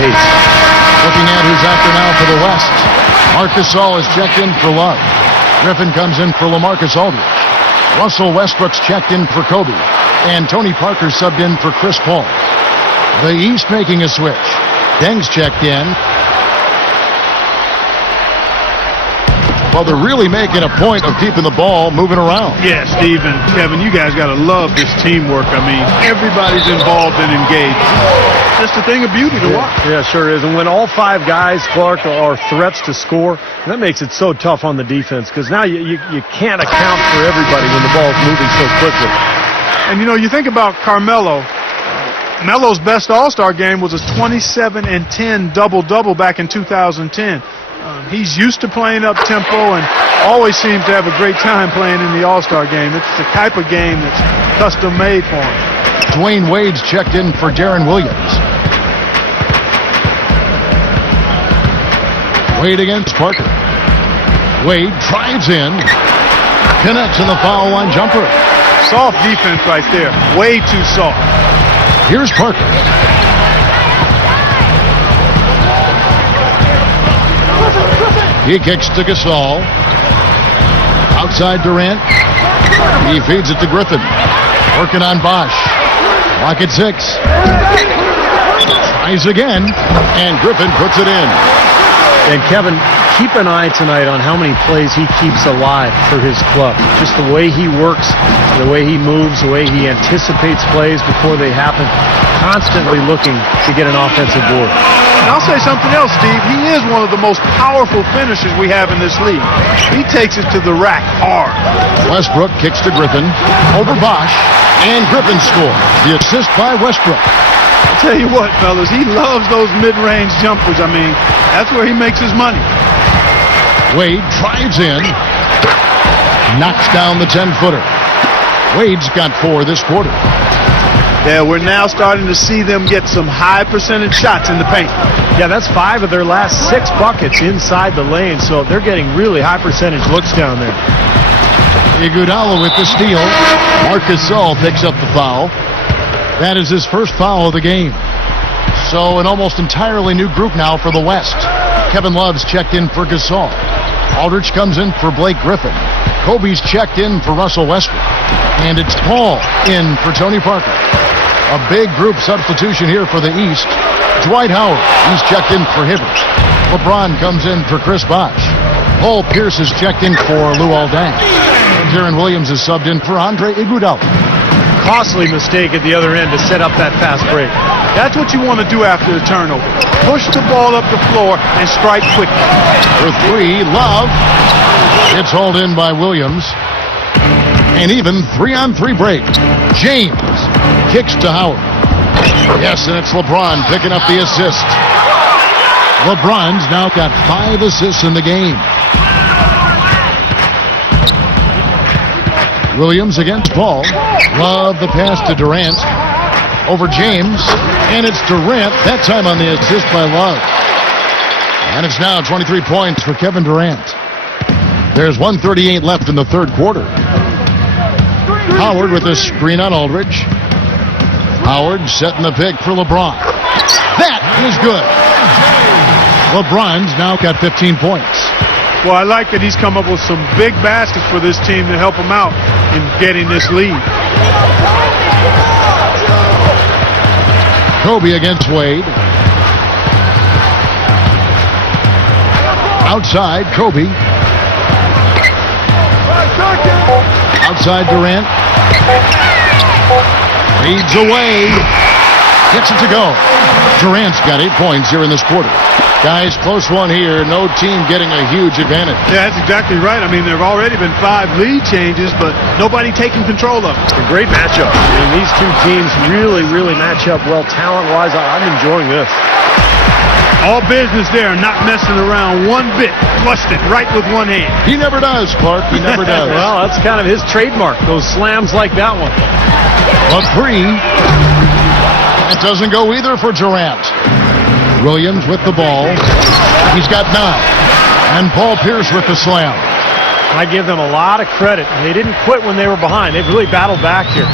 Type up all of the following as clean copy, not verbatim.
pace. Looking at who's out there now for the West. Marcus All is checked in for Love. Griffin comes in for LaMarcus Aldridge. Russell Westbrook's checked in for Kobe. And Tony Parker subbed in for Chris Paul. The East making a switch. Deng's checked in. Well, they're really making a point of keeping the ball moving around. Yeah, Steve and Kevin, you guys got to love this teamwork. I mean, everybody's involved and engaged. Just a thing of beauty to watch. Yeah, sure is. And when all five guys, Clark, are threats to score, that makes it so tough on the defense because now you can't account for everybody when the ball's moving so quickly. And, you know, you think about Carmelo. Melo's best All-Star game was a 27-10 double-double back in 2010. He's used to playing up-tempo and always seems to have a great time playing in the All-Star game. It's the type of game that's custom-made for him. Dwayne Wade's checked in for Darren Williams. Wade against Parker. Wade drives in. Connects in the foul line jumper. Soft defense right there. Way too soft. Here's Parker. He kicks to Gasol. Outside Durant. He feeds it to Griffin. Working on Bosch. Lock at 6. Tries again. And Griffin puts it in. And Kevin, keep an eye tonight on how many plays he keeps alive for his club. Just the way he works, the way he moves, the way he anticipates plays before they happen. Constantly looking to get an offensive board. And I'll say something else, Steve. He is one of the most powerful finishers we have in this league. He takes it to the rack hard. Westbrook kicks to Griffin. Over Bosch. And Griffin scores. The assist by Westbrook. I'll tell you what, fellas. He loves those mid-range jumpers. I mean, that's where he makes his money. Wade drives in. Knocks down the 10-footer. Wade's got 4 this quarter. Yeah, we're now starting to see them get some high percentage shots in the paint. Yeah, that's 5 of their last 6 buckets inside the lane, so they're getting really high percentage looks down there. Iguodala with the steal. Marcus All picks up the foul. That is his first foul of the game. So an almost entirely new group now for the West. Kevin Love's checked in for Gasol. Aldridge comes in for Blake Griffin. Kobe's checked in for Russell Westbrook. And it's Paul in for Tony Parker. A big group substitution here for the East. Dwight Howard, he's checked in for Hibbert. LeBron comes in for Chris Bosh. Paul Pierce is checked in for Luol Deng. And Darren Williams is subbed in for Andre Iguodala. Costly mistake at the other end to set up that fast break. That's what you want to do after the turnover. Push the ball up the floor and strike quickly. For 3, Love. It's hauled in by Williams. And even 3-on-3 break. James kicks to Howard. Yes, and it's LeBron picking up the assist. LeBron's now got 5 assists in the game. Williams against Paul. Love the pass to Durant. Over James. And it's Durant, that time on the assist by Love. And it's now 23 points for Kevin Durant. There's 1:38 left in the third quarter. Howard with a screen on Aldridge. Howard setting the pick for LeBron. That is good. LeBron's now got 15 points. Well, I like that he's come up with some big baskets for this team to help him out in getting this lead. Kobe against Wade. Outside, Kobe. Outside Durant. Leads away. Gets it to go. Durant's got 8 points here in this quarter. Guys, close one here. No team getting a huge advantage. Yeah, that's exactly right. I mean, there have already been 5 lead changes, but nobody taking control of it. A great matchup. I mean, these two teams really match up well talent-wise. I'm enjoying this. All business there, not messing around one bit. Flushed it right with one hand. He never does, Clark. He never does. Well, that's kind of his trademark, those slams like that one. A 3. It doesn't go either for Durant. Williams with the ball. He's got 9. And Paul Pierce with the slam. I give them a lot of credit. They didn't quit when they were behind. They've really battled back here.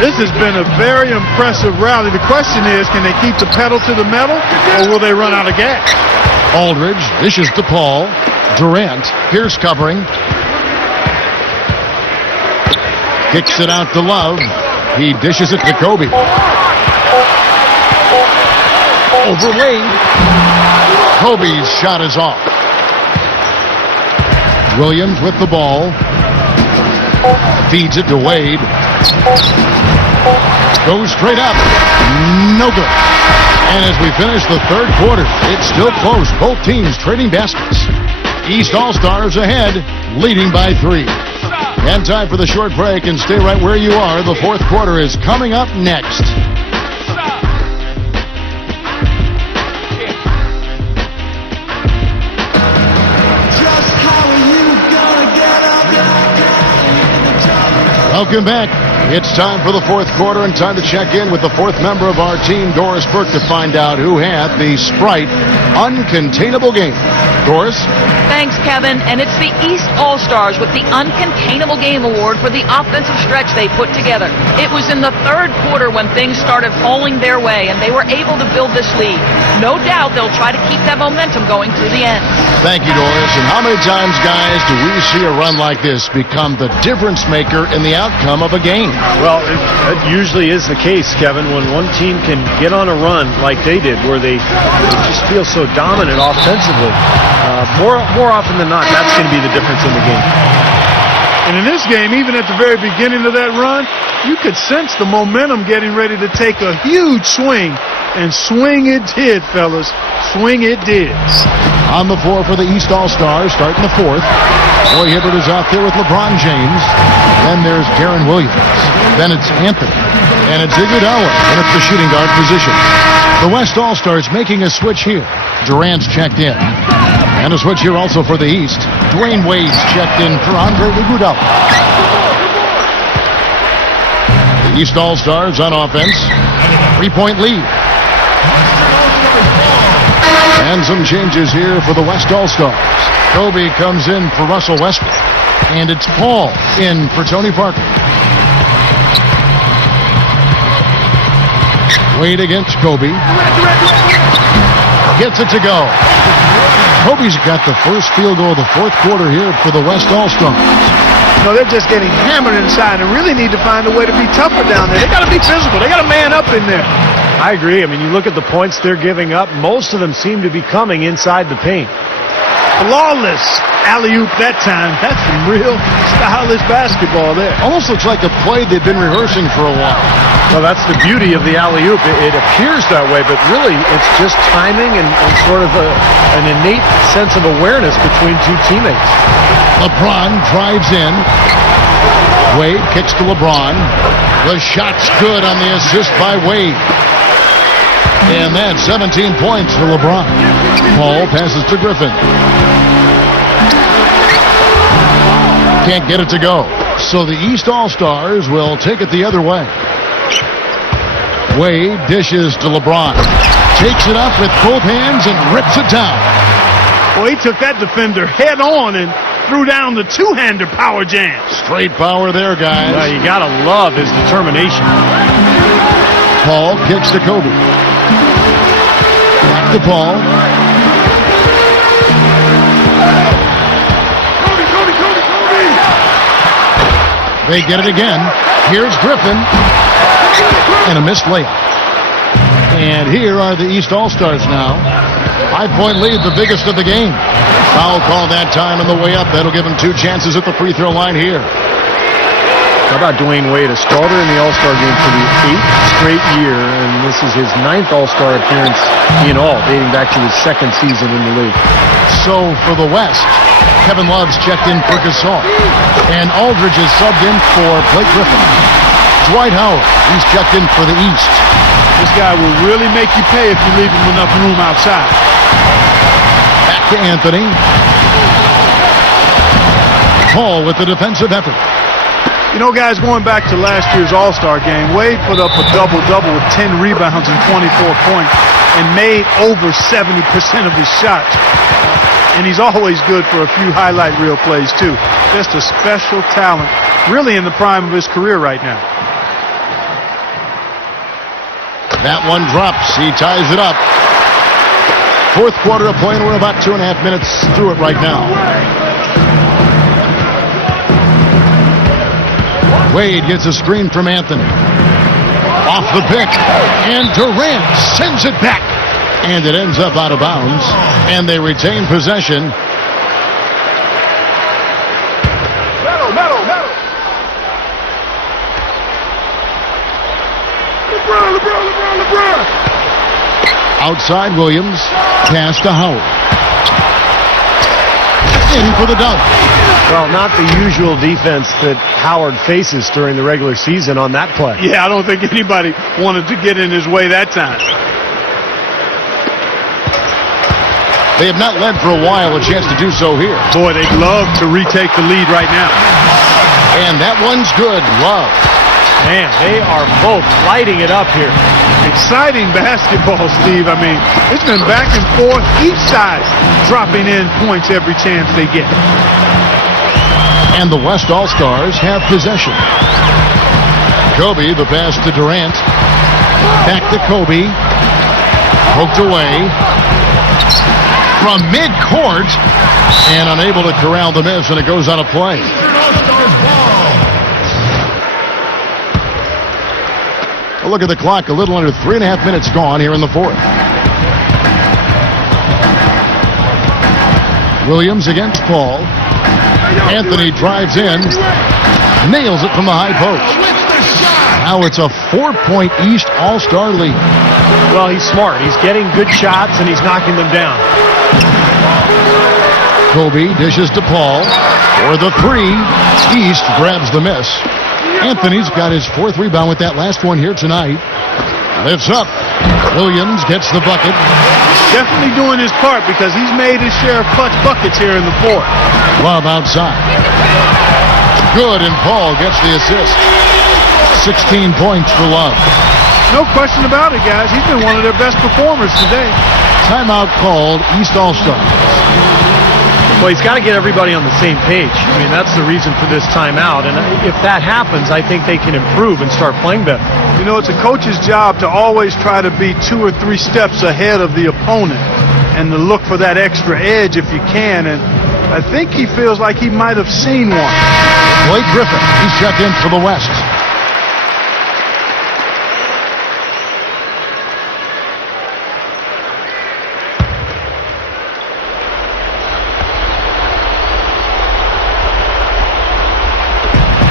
This has been a very impressive rally. The question is, can they keep the pedal to the metal, or will they run out of gas? Aldridge dishes to Paul. Durant, Pierce covering. Kicks it out to Love. He dishes it to Kobe. Over Wade. Kobe's shot is off. Williams with the ball. Feeds it to Wade. Goes straight up. No good. And as we finish the third quarter, it's still close. Both teams trading baskets. East All-Stars ahead, leading by 3. And time for the short break, and stay right where you are. The fourth quarter is coming up next. Welcome back. It's time for the fourth quarter and time to check in with the fourth member of our team, Doris Burke, to find out who had the Sprite Uncontainable Game. Doris? Thanks, Kevin. And it's the East All-Stars with the Uncontainable Game Award for the offensive stretch they put together. It was in the third quarter when things started falling their way, and they were able to build this lead. No doubt they'll try to keep that momentum going through the end. Thank you, Doris. And how many times, guys, do we see a run like this become the difference maker in the outcome of a game? Well, it usually is the case, Kevin, when one team can get on a run like they did, where they just feel so dominant offensively. More often than not, that's going to be the difference in the game. And in this game, even at the very beginning of that run, you could sense the momentum getting ready to take a huge swing. And swing it did, fellas. Swing it did. On the floor for the East All-Stars, starting the fourth. Roy Hibbert is out there with LeBron James. Then there's Darren Williams. Then it's Anthony. And it's Iguodala, and it's the shooting guard position. The West All-Stars making a switch here. Durant's checked in. And a switch here also for the East. Dwayne Wade's checked in for Andre Iguodala. The East All-Stars on offense. 3-point lead. And some changes here for the West All-Stars. Kobe comes in for Russell Westbrook. And it's Paul in for Tony Parker. Wade against Kobe. Gets it to go. Kobe's got the first field goal of the fourth quarter here for the West All-Stars. No, they're just getting hammered inside and really need to find a way to be tougher down there. They got to be physical. They got to man up in there. I agree. I mean, you look at the points they're giving up. Most of them seem to be coming inside the paint. Flawless alley-oop that time. That's some real stylish basketball there. Almost looks like a play they've been rehearsing for a while. Well, that's the beauty of the alley-oop. It appears that way, but really it's just timing and sort of an innate sense of awareness between two teammates. LeBron drives in. Wade kicks to LeBron. The shot's good on the assist by Wade. And that's 17 points for LeBron. Paul passes to Griffin. Can't get it to go. So the East All-Stars will take it the other way. Wade dishes to LeBron. Takes it up with both hands and rips it down. Well, he took that defender head on and threw down the two-hander power jam. Straight power there, guys. Well, you got to love his determination. Paul kicks to Kobe. Back to Paul. They get it again. Here's Griffin. And a missed layup. And here are the East All-Stars now. 5-point lead, the biggest of the game. Foul call that time on the way up. That'll give him 2 chances at the free throw line here. How about Dwayne Wade, a starter in the All-Star game for the 8th straight year, and this is his 9th All-Star appearance in all, dating back to his 2nd season in the league. So for the West, Kevin Love's checked in for Gasol, and Aldridge is subbed in for Blake Griffin. Dwight Howard, he's checked in for the East. This guy will really make you pay if you leave him enough room outside. Back to Anthony. Paul with the defensive effort. You know, guys, going back to last year's All-Star game, Wade put up a double-double with 10 rebounds and 24 points and made over 70% of his shots. and he's always good for a few highlight reel plays, too. Just a special talent, really in the prime of his career right now. That one drops. He ties it up. Fourth quarter of play, and we're about 2.5 minutes through it right now. Wade gets a screen from Anthony. Off the pick, and Durant sends it back. And it ends up out of bounds, and they retain possession. LeBron. Outside Williams, pass to Howard. In for the dunk. Well, not the usual defense that Howard faces during the regular season on that play. Yeah, I don't think anybody wanted to get in his way that time. They have not led for a while, a chance to do so here. Boy, they'd love to retake the lead right now. And that one's good. Love. Man, they are both lighting it up here. Exciting basketball, Steve. I mean, it's been back and forth, each side dropping in points every chance they get. And the West All-Stars have possession. Kobe, the pass to Durant. Back to Kobe. Poked away. From midcourt. And unable to corral the miss, and it goes out of play. A look at the clock. A little under 3.5 minutes gone here in the fourth. Williams against Paul. Anthony drives in. Nails it from the high post. Now it's a 4-point East All-Star lead. Well, he's smart. He's getting good shots, and he's knocking them down. Kobe dishes to Paul for the three. East grabs the miss. Anthony's got his fourth rebound with that last one here tonight. Lifts up. Williams gets the bucket. Definitely doing his part because he's made his share of clutch buckets here in the fourth. Love outside. Good, and Paul gets the assist. 16 points for Love. No question about it, guys. He's been one of their best performers today. Timeout called. East All-Stars. Well, he's got to get everybody on the same page. I mean, that's the reason for this timeout. And if that happens, I think they can improve and start playing better. You know, it's a coach's job to always try to be 2 or 3 steps ahead of the opponent and to look for that extra edge if you can. And I think he feels like he might have seen one. Blake Griffin, he's checked in for the West.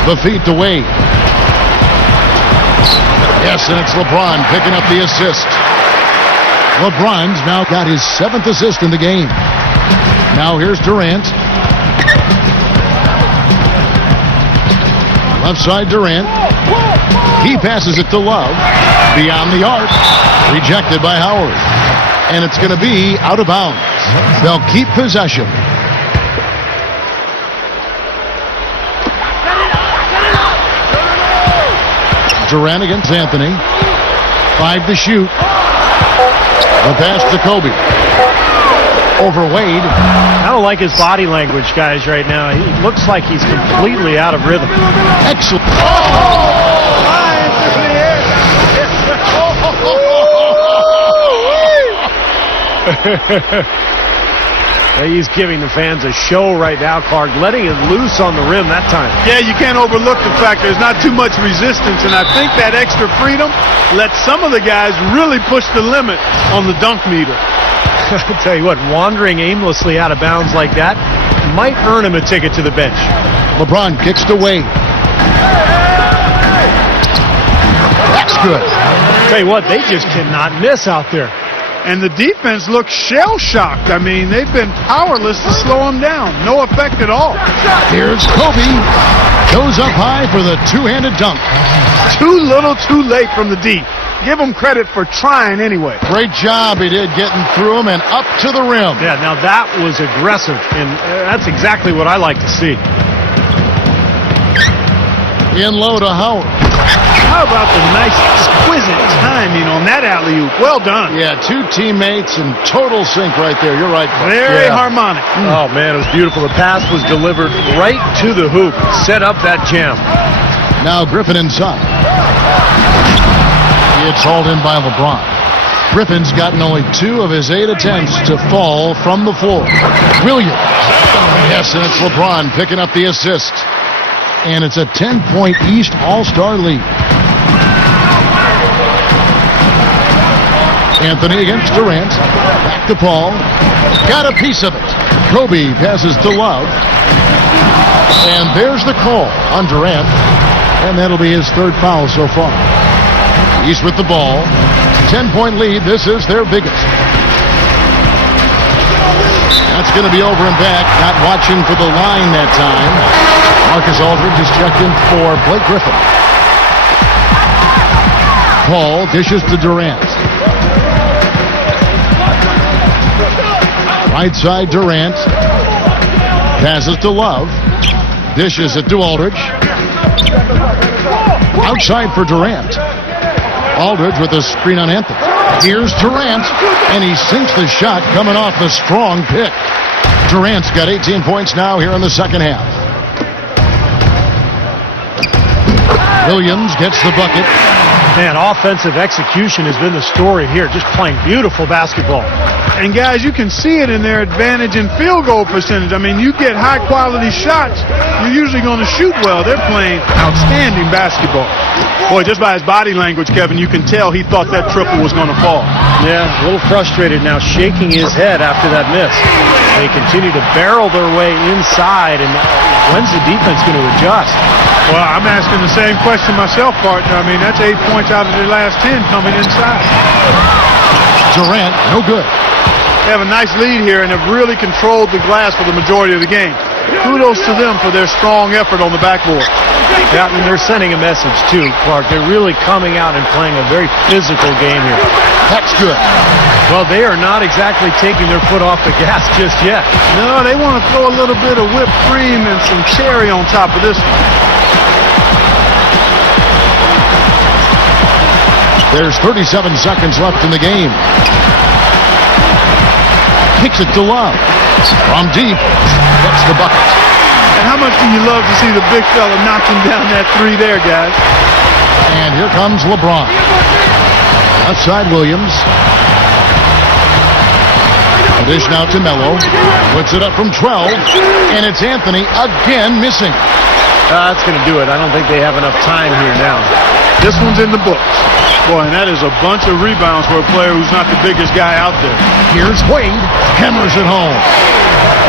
The feed to Wade. Yes, and it's LeBron picking up the assist. LeBron's now got his 7th assist in the game. Now here's Durant. Left side Durant. He passes it to Love. Beyond the arc. Rejected by Howard. And it's going to be out of bounds. They'll keep possession. Durant against Anthony. 5 to shoot. The pass to Kobe. Over Wade. I don't like his body language, guys, right now. He looks like he's completely out of rhythm. Excellent. He's giving the fans a show right now, Clark, letting it loose on the rim that time. Yeah, you can't overlook the fact there's not too much resistance, and I think that extra freedom lets some of the guys really push the limit on the dunk meter. I'll tell you what, wandering aimlessly out of bounds like that might earn him a ticket to the bench. LeBron kicks to Wade. That's good. Tell you what, they just cannot miss out there. And the defense looks shell-shocked. I mean, they've been powerless to slow them down. No effect at all. Here's Kobe. Goes up high for the two-handed dunk. Too little, too late from the deep. Give him credit for trying anyway. Great job he did getting through him and up to the rim. Yeah, now that was aggressive, and that's exactly what I like to see. In low to Howard. How about the nice, exquisite timing on that alley-oop? Well done. Yeah, two teammates in total sync right there. You're right, Clark. Very harmonic. Oh, man, it was beautiful. The pass was delivered right to the hoop. Set up that jam. Now Griffin inside. It's hauled in by LeBron. Griffin's gotten only 2 of his 8 attempts to fall from the floor. Williams. Yes, and it's LeBron picking up the assist. And it's a 10-point East All-Star lead. Anthony against Durant. Back to Paul. Got a piece of it. Kobe passes to Love. And there's the call on Durant. And that'll be his 3rd foul so far. East with the ball. 10-point lead. This is their biggest. That's going to be over and back. Not watching for the line that time. Marcus Aldridge is checked in for Blake Griffin. Paul dishes to Durant. Right side Durant. Passes to Love. Dishes it to Aldridge. Outside for Durant. Aldridge with a screen on Anthony. Here's Durant, and he sinks the shot coming off the strong pick. Durant's got 18 points now here in the second half. Williams gets the bucket. Man, offensive execution has been the story here. Just playing beautiful basketball. And guys, you can see it in their advantage in field goal percentage. I mean, you get high-quality shots, you're usually going to shoot well. They're playing outstanding basketball. Boy, just by his body language, Kevin, you can tell he thought that triple was going to fall. Yeah, a little frustrated now, shaking his head after that miss. They continue to barrel their way inside, and when's the defense going to adjust? Well, I'm asking the same question myself, partner. I mean, that's 8 points out of their last 10 coming inside. Durant, no good. They have a nice lead here and have really controlled the glass for the majority of the game. Kudos to them for their strong effort on the backboard. Yeah, and they're sending a message too, Clark. They're really coming out and playing a very physical game here. That's good. Well, they are not exactly taking their foot off the gas just yet. No, they want to throw a little bit of whipped cream and some cherry on top of this one. There's 37 seconds left in the game. Kicks it to Love. From deep, gets the bucket. And how much do you love to see the big fella knocking down that 3 there, guys? And here comes LeBron. Outside Williams. A dish now to Melo. Puts it up from 12. And it's Anthony again missing. That's going to do it. I don't think they have enough time here now. This one's in the books. Boy, and that is a bunch of rebounds for a player who's not the biggest guy out there. Here's Wade. Hammers it home.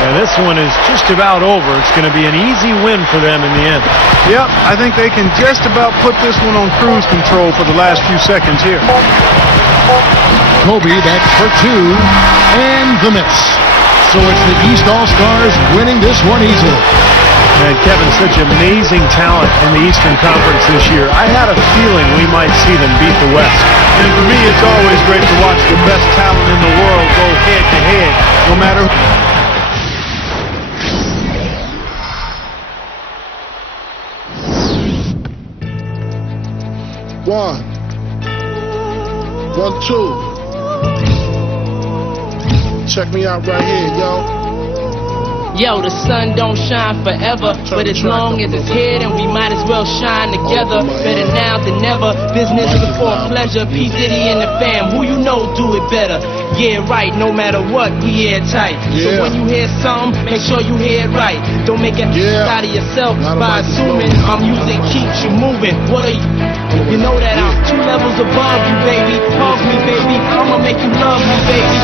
And this one is just about over. It's going to be an easy win for them in the end. Yep, I think they can just about put this one on cruise control for the last few seconds here. Kobe, that's for 2. And the miss. So it's the East All-Stars winning this one easily. And Kevin, such amazing talent in the Eastern Conference this year. I had a feeling we might see them beat the West. And for me, it's always great to watch the best talent in the world go head-to-head, no matter One, 1, 2. Check me out right here, yo. Yo, the sun don't shine forever, but as long as it's here, then we might as well shine together. Better now than never, business before pleasure. P. Diddy and the fam, who you know do it better. Yeah, right, no matter what, we airtight. So when you hear something, make sure you hear it right. Don't make it out of yourself by assuming our music keeps you moving. What are you? You know that I'm 2 levels above you, baby. Hug me, baby. I'ma make you love me, baby.